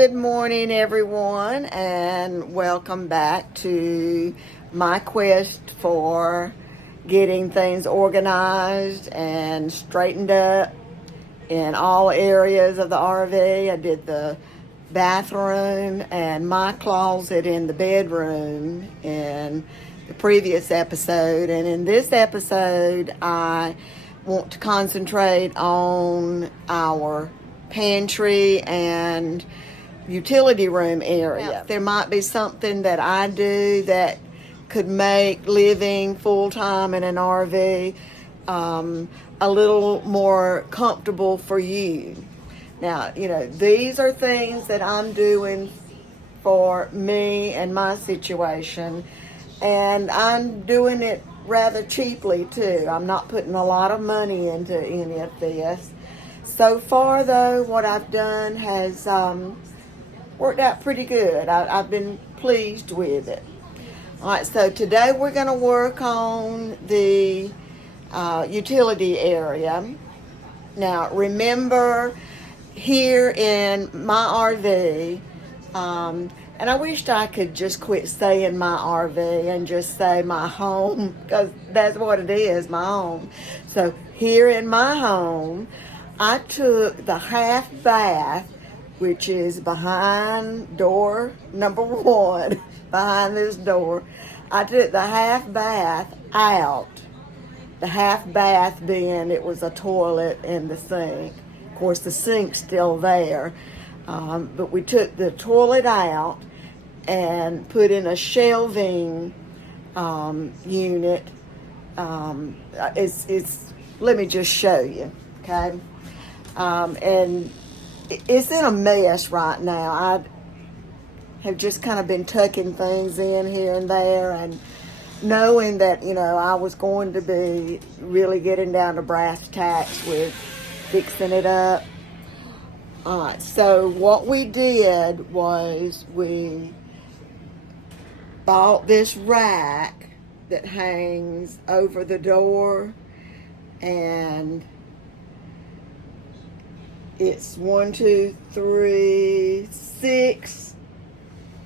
Good morning, everyone, and welcome back to my quest for getting things organized and straightened up in all areas of the RV. I did the bathroom and my closet in the bedroom in the previous episode, and in this episode I want to concentrate on our pantry and utility room area. There might be something that I do that could make living full-time in an RV a little more comfortable for you. Now, these are things that I'm doing for me and my situation, and I'm doing it rather cheaply too. I'm not putting a lot of money into any of this. So far, though, what I've done has worked out pretty good. I've been pleased with it. All right, so today we're going to work on the utility area. Now, remember, here in my RV, and I wished I could just quit saying my RV and just say my home, because that's what it is, my home. So here in my home, I took the half bath, which is behind door number 1, behind this door. I took the half bath out. The half bath being it was a toilet and the sink. Of course, the sink's still there. But we took the toilet out and put in a shelving unit. Let me just show you, okay? And it's in a mess right now. I have just kind of been tucking things in here and there, and knowing that, I was going to be really getting down to brass tacks with fixing it up. All right, so what we did was we bought this rack that hangs over the door, and it's 6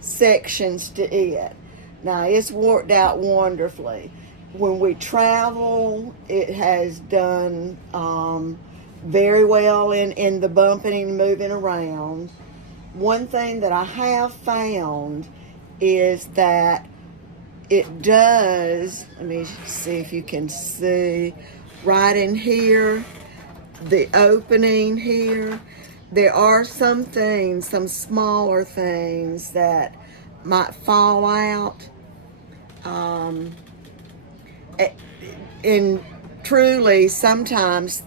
sections to it. Now, it's worked out wonderfully. When we travel, it has done very well in the bumping and moving around. One thing that I have found is that it does, let me see if you can see, right in here, the opening here, there are some things, some smaller things that might fall out. And truly, sometimes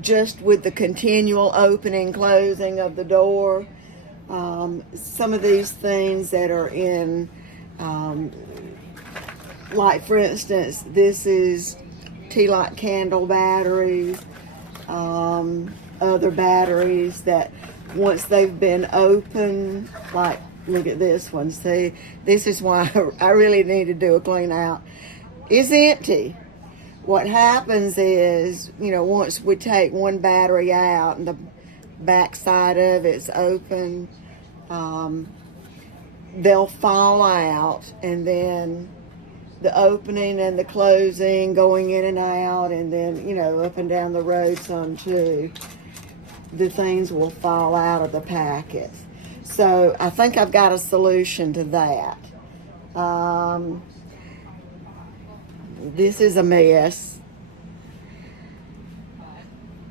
just with the continual opening, closing of the door, some of these things that are in, like for instance, this is tea light candle batteries, other batteries that once they've been opened, like look at this one. See, this is why I really need to do a clean out. It's empty. What happens is, once we take one battery out and the back side of it's open, they'll fall out, and then the opening and the closing, going in and out, and then, up and down the road some too, the things will fall out of the packets. So I think I've got a solution to that. This is a mess.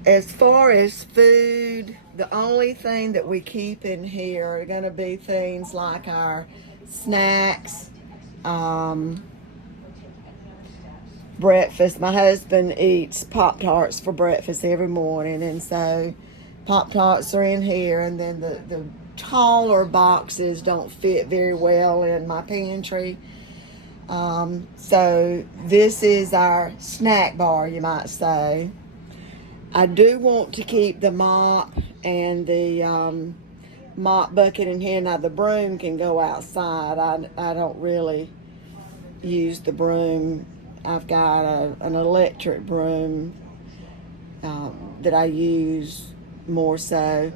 As far as food, the only thing that we keep in here are going to be things like our snacks, breakfast. My husband eats Pop-Tarts for breakfast every morning, and so Pop-Tarts are in here, and then the taller boxes don't fit very well in my pantry. So this is our snack bar, you might say. I do want to keep the mop and the mop bucket in here. Now the broom can go outside. I don't really use the broom. I've got an electric broom that I use more so.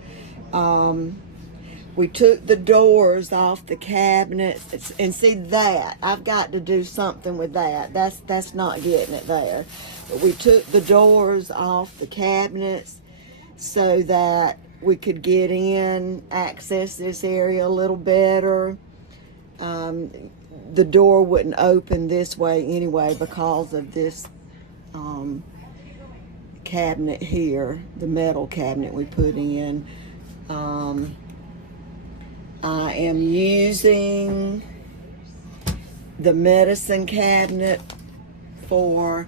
We took the doors off the cabinets, and see that I've got to do something with that. That's not getting it there. But we took the doors off the cabinets so that we could get in, access this area a little better. The door wouldn't open this way anyway because of this cabinet here, the metal cabinet we put in. I am using the medicine cabinet for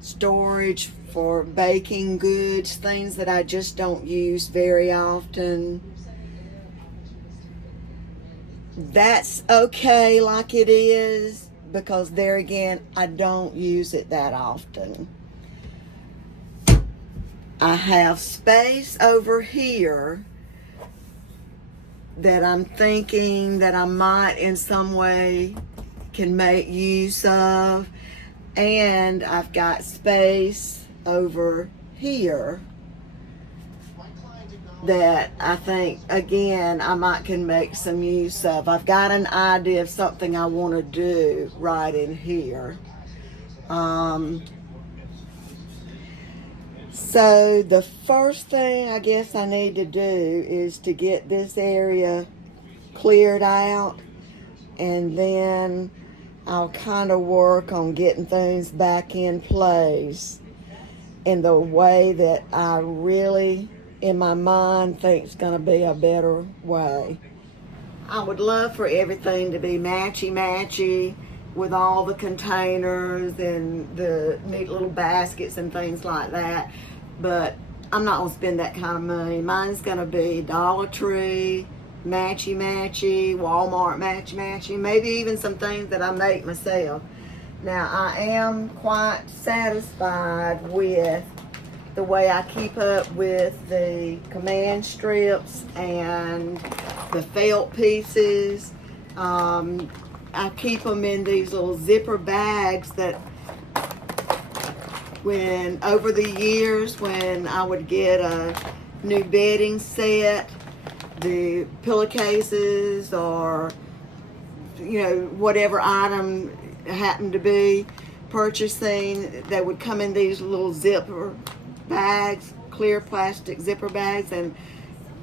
storage for baking goods, things that I just don't use very often. That's okay like it is, because there again, I don't use it that often. I have space over here that I'm thinking that I might in some way can make use of. And I've got space over here that I think, again, I might can make some use of. I've got an idea of something I want to do right in here. So the first thing I guess I need to do is to get this area cleared out, and then I'll kind of work on getting things back in place in the way that I really, in my mind, think is going to be a better way. I would love for everything to be matchy-matchy with all the containers and the neat little baskets and things like that. But I'm not going to spend that kind of money. Mine's going to be Dollar Tree, matchy-matchy, Walmart matchy-matchy, maybe even some things that I make myself. Now, I am quite satisfied with the way I keep up with the command strips and the felt pieces. I keep them in these little zipper bags that when over the years when I would get a new bedding set, the pillowcases or whatever item happened to be purchasing, that would come in these little zipper bags, clear plastic zipper bags, and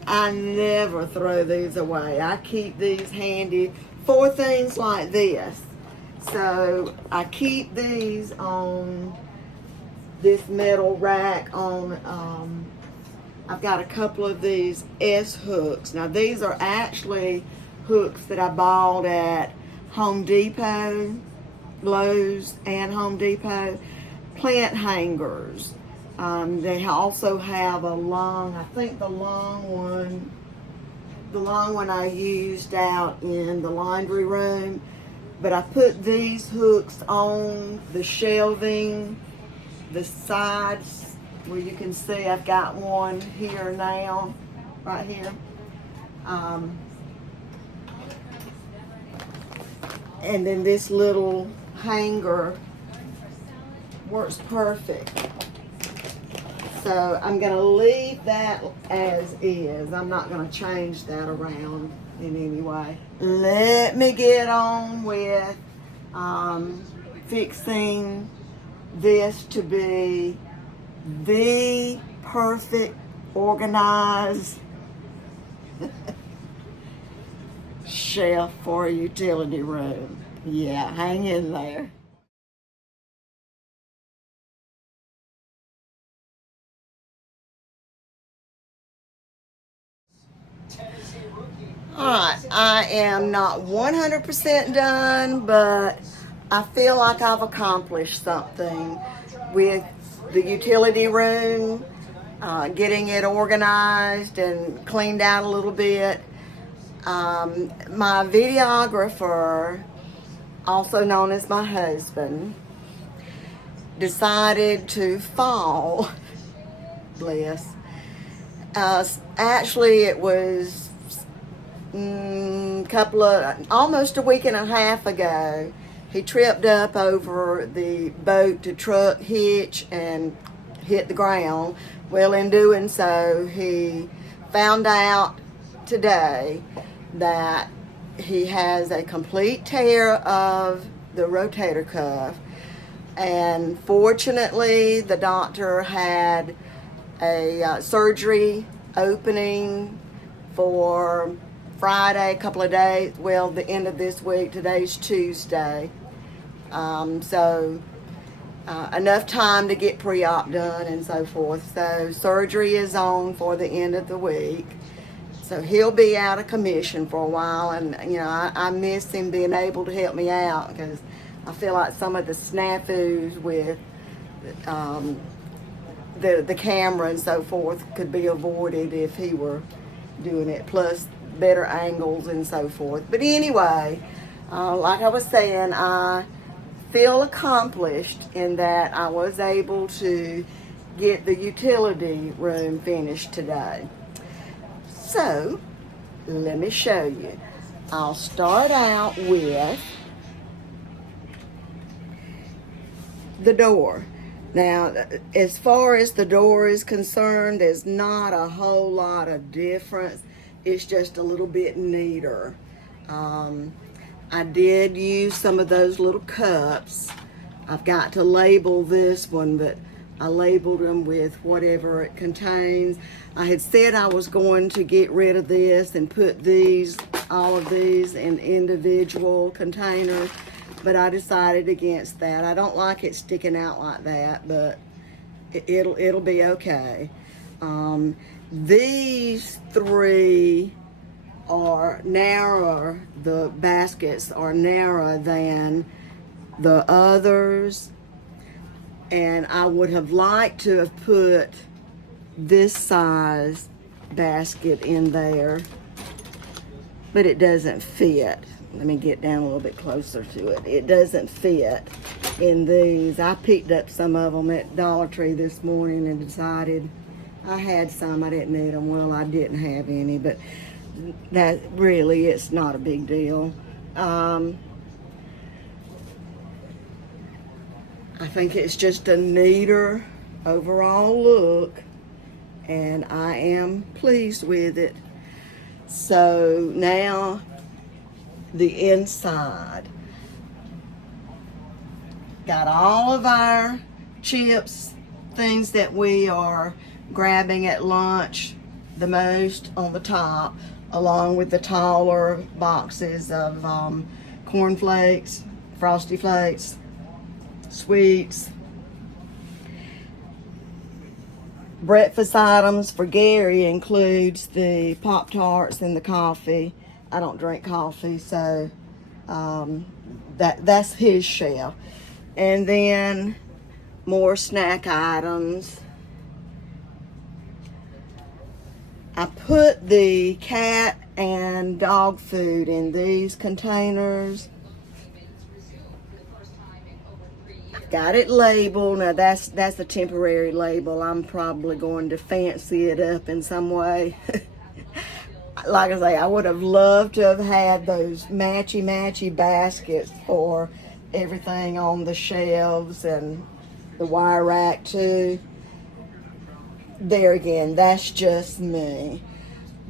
I never throw these away. I keep these handy for things like this. So I keep these on this metal rack on, I've got a couple of these S hooks. Now these are actually hooks that I bought at Home Depot, Lowe's and Home Depot. Plant hangers. They also have a long, I think the long one I used out in the laundry room. But I put these hooks on the shelving, the sides where you can see I've got one here now, right here. And then this little hanger works perfect. So I'm going to leave that as is. I'm not going to change that around in any way. Let me get on with fixing this to be the perfect organized shelf for a utility room. Yeah, hang in there. Alright, I am not 100% done, but I feel like I've accomplished something with the utility room, getting it organized and cleaned out a little bit. My videographer, also known as my husband, decided to fall, bless. Actually, it was almost a week and a half ago. He tripped up over the boat to truck hitch and hit the ground. Well, in doing so, he found out today that he has a complete tear of the rotator cuff, and fortunately the doctor had a surgery opening for Friday, a couple of days, well, the end of this week. Today's Tuesday. So enough time to get pre-op done and so forth. So surgery is on for the end of the week. So he'll be out of commission for a while, and I miss him being able to help me out, because I feel like some of the snafus with the camera and so forth could be avoided if he were doing it, plus better angles and so forth. But anyway, like I was saying, I feel accomplished in that I was able to get the utility room finished today. So let me show you. I'll start out with the door. Now, as far as the door is concerned, there's not a whole lot of difference. It's just a little bit neater. I did use some of those little cups. I've got to label this one, but I labeled them with whatever it contains. I had said I was going to get rid of this and put all of these in individual containers, but I decided against that. I don't like it sticking out like that, but it'll be okay. These three are narrower. The baskets are narrower than the others, and I would have liked to have put this size basket in there, but it doesn't fit. Let me get down a little bit closer to it. It doesn't fit in these. I picked up some of them at Dollar Tree this morning and decided I had some, I didn't need them. Well, I didn't have any, but that really, it's not a big deal. I think it's just a neater overall look, and I am pleased with it. So now the inside. Got all of our chips, things that we are grabbing at lunch the most on the top, along with the taller boxes of Corn Flakes, Frosty Flakes, sweets. Breakfast items for Gary includes the Pop-Tarts and the coffee. I don't drink coffee, so that's his shelf. And then more snack items. I put the cat and dog food in these containers. Got it labeled. Now that's a temporary label. I'm probably going to fancy it up in some way. Like I say, I would have loved to have had those matchy baskets for everything on the shelves and the wire rack too. There again, that's just me.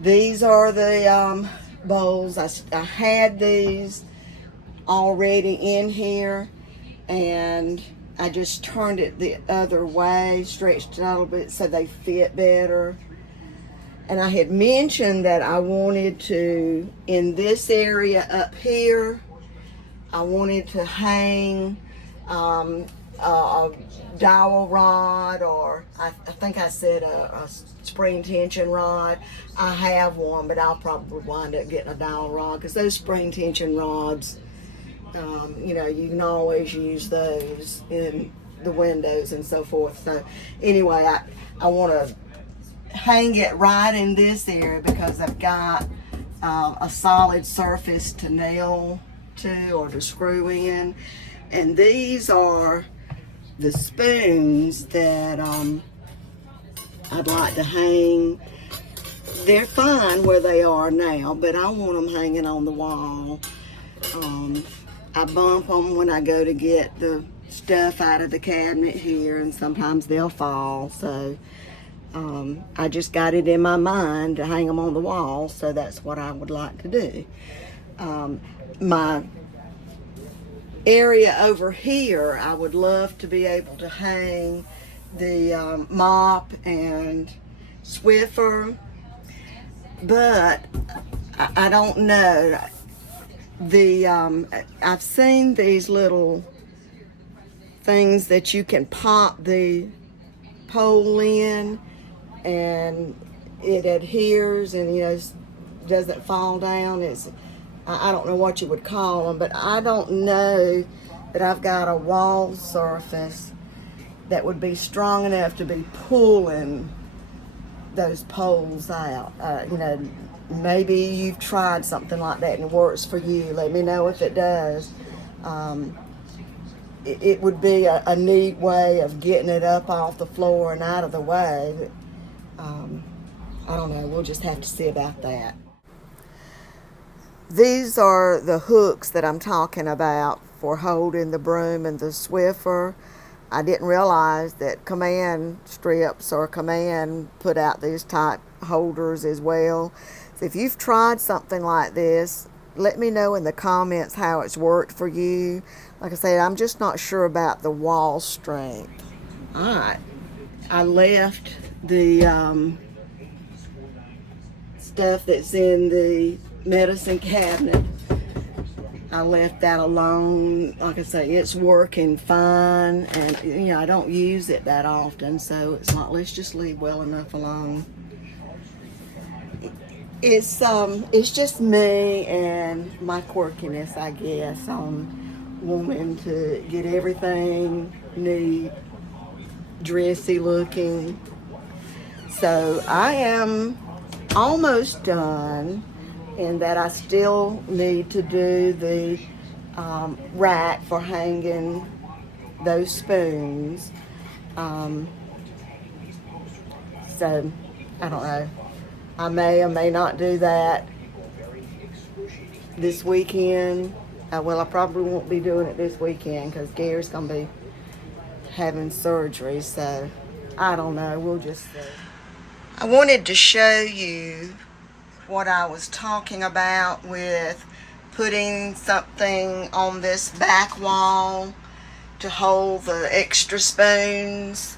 These are the bowls. I had these already in here, and I just turned it the other way, stretched it a little bit so they fit better. And I had mentioned that I wanted to, in this area up here, I wanted to hang a dowel rod, or I think I said a spring tension rod. I have one, but I'll probably wind up getting a dowel rod, because those spring tension rods, you can always use those in the windows and so forth. So anyway, I want to hang it right in this area because I've got a solid surface to nail to or to screw in. And these are the spoons that I'd like to hang. They're fine where they are now, but I want them hanging on the wall. I bump them when I go to get the stuff out of the cabinet here, and sometimes they'll fall. So I just got it in my mind to hang them on the wall, so that's what I would like to do. My area over here, I would love to be able to hang the mop and Swiffer, but I don't know. I've seen these little things that you can pop the pole in and it adheres and doesn't fall down. I don't know what you would call them, but I don't know that I've got a wall surface that would be strong enough to be pulling those poles out. Maybe you've tried something like that and it works for you. Let me know if it does. It would be a neat way of getting it up off the floor and out of the way. I don't know. We'll just have to see about that. These are the hooks that I'm talking about for holding the broom and the Swiffer. I didn't realize that Command strips or Command put out these type holders as well. So if you've tried something like this, let me know in the comments how it's worked for you. Like I said, I'm just not sure about the wall strength. Alright, I left the stuff that's in the medicine cabinet. I left that alone. Like I say, it's working fine, and I don't use it that often, so it's like, let's just leave well enough alone. It's just me and my quirkiness, I guess, on wanting to get everything neat, dressy looking. So I am almost done, in that I still need to do the rack for hanging those spoons. So I don't know. I may or may not do that this weekend. Well, I probably won't be doing it this weekend because Gary's going to be having surgery. So I don't know. We'll just see. I wanted to show you what I was talking about with putting something on this back wall to hold the extra spoons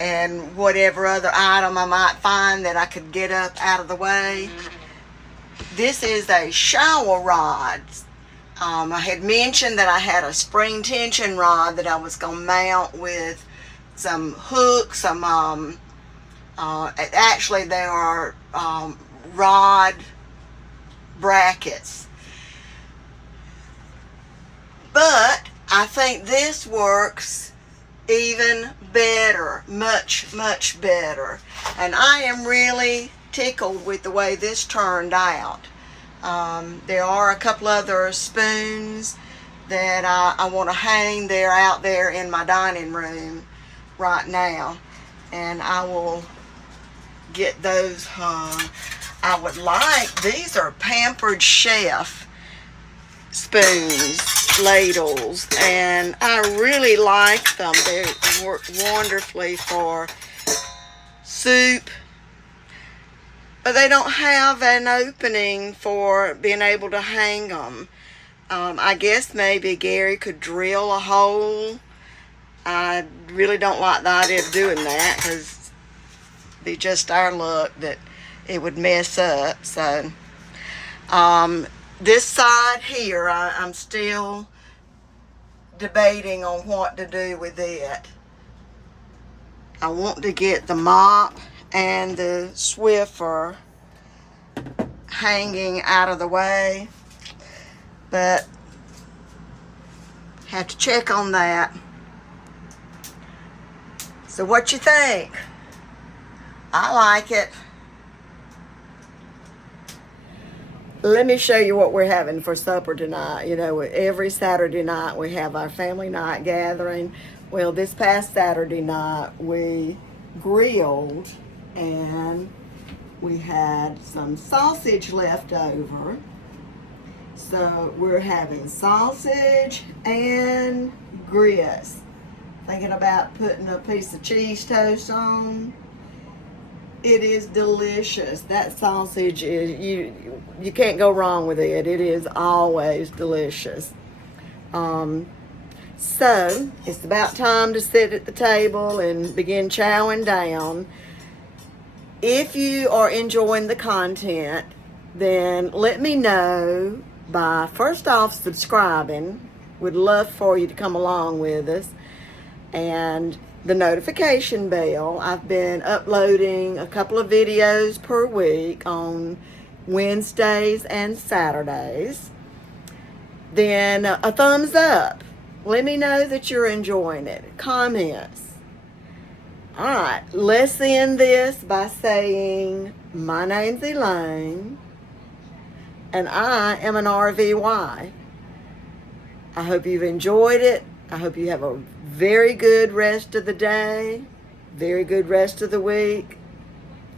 and whatever other item I might find that I could get up out of the way. This is a shower rod. I had mentioned that I had a spring tension rod that I was going to mount with some hooks, actually there are rod brackets, but I think this works even better, much better, and I am really tickled with the way this turned out. There are a couple other spoons that I want to hang. They're out there in my dining room right now, and I will get those hung. I would like, these are Pampered Chef spoons, ladles, and I really like them. They work wonderfully for soup, but they don't have an opening for being able to hang them. I guess maybe Gary could drill a hole. I really don't like the idea of doing that because it'd be just our luck that it would mess up. So this side here, I'm still debating on what to do with it. I want to get the mop and the Swiffer hanging out of the way, but have to check on that. So what you think? I like it. Let me show you what we're having for supper tonight. Every Saturday night we have our family night gathering. Well, this past Saturday night we grilled and we had some sausage left over. So we're having sausage and grits. Thinking about putting a piece of cheese toast on. It is delicious. That sausage is, you can't go wrong with it. It is always delicious. So it's about time to sit at the table and begin chowing down. If you are enjoying the content, then let me know by first off subscribing. Would love for you to come along with us. And the notification bell. I've been uploading a couple of videos per week on Wednesdays and Saturdays. Then a thumbs up. Let me know that you're enjoying it. Comments. All right, let's end this by saying, my name's Elaine, and I am an RVY. I hope you've enjoyed it. I hope you have a very good rest of the day, very good rest of the week,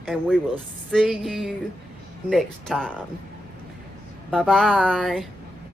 and we will see you next time. Bye-bye.